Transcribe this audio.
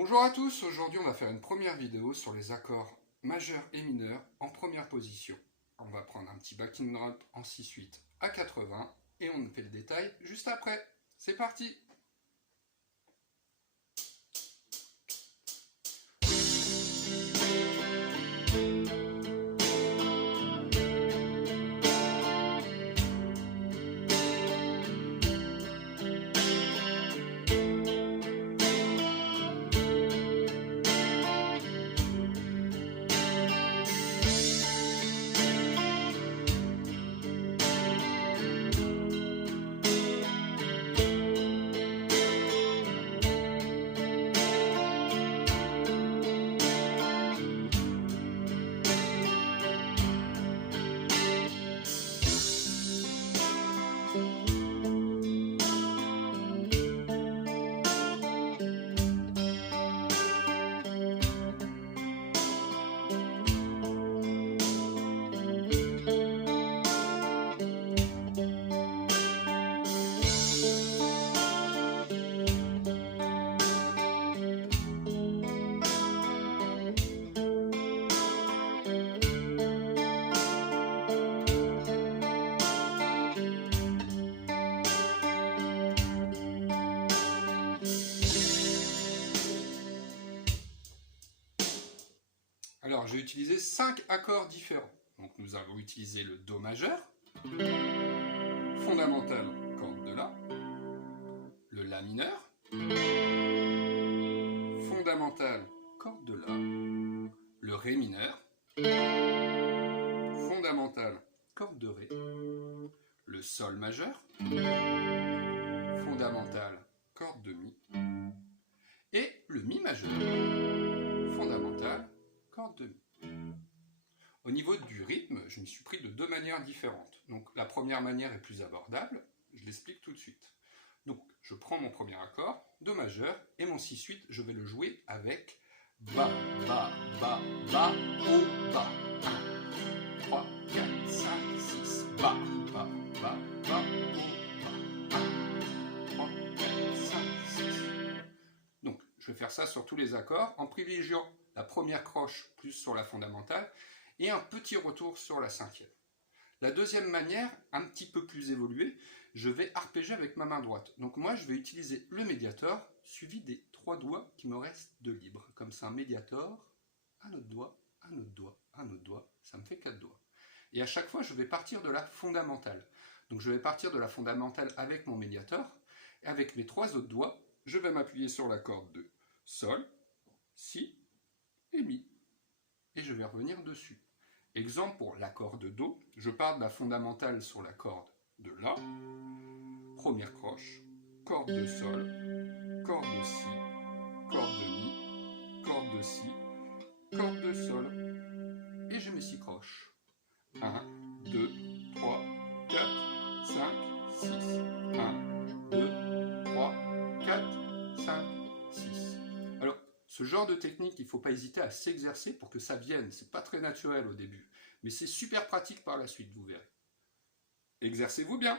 Bonjour à tous, aujourd'hui on va faire une première vidéo sur les accords majeurs et mineurs en première position. On va prendre un petit backing drum en 6/8 à 80 et on fait le détail juste après. C'est parti! Alors j'ai utilisé 5 accords différents. Donc nous avons utilisé le Do majeur, fondamental, corde de La, le La mineur, fondamental, corde de La, le Ré mineur, fondamental, corde de Ré, le Sol majeur, fondamental, corde de Mi, et le Mi majeur, fondamental, corde de Mi. Au niveau du rythme, je m'y suis pris de deux manières différentes. Donc la première manière est plus abordable, je l'explique tout de suite. Donc je prends mon premier accord, Do majeur, et mon 6/8, je vais le jouer avec Ba, Ba, Ba, Ba, Haut, Ba. 1, 3, 4, 5, 6, Ba, Ba, Ba, Ba, Haut, Ba. 1, 3, 4, 5, 6. Donc je vais faire ça sur tous les accords, en privilégiant la première croche plus sur la fondamentale, et un petit retour sur la cinquième. La deuxième manière, un petit peu plus évoluée, je vais arpéger avec ma main droite. Donc moi, je vais utiliser le médiator, suivi des 3 doigts qui me restent de libre. Comme ça, un médiator, un autre doigt, un autre doigt, un autre doigt, ça me fait 4 doigts. Et à chaque fois, je vais partir de la fondamentale. Donc je vais partir de la fondamentale avec mon médiator, et avec mes 3 autres doigts, je vais m'appuyer sur la corde de Sol, Si et Mi. Et je vais revenir dessus. Exemple pour l'accord de Do, je pars de la fondamentale sur la corde de La, première croche, corde de Sol, corde de Si, corde de Mi, corde de Si, corde de Sol, et je mets 6 croches. 1, 2, 3, 4, 5, 6. 1, 2, 3, 4, 5, 6. Alors, ce genre de technique, il ne faut pas hésiter à s'exercer pour que ça vienne. C'est pas très naturel au début, mais c'est super pratique par la suite, vous verrez. Exercez-vous bien!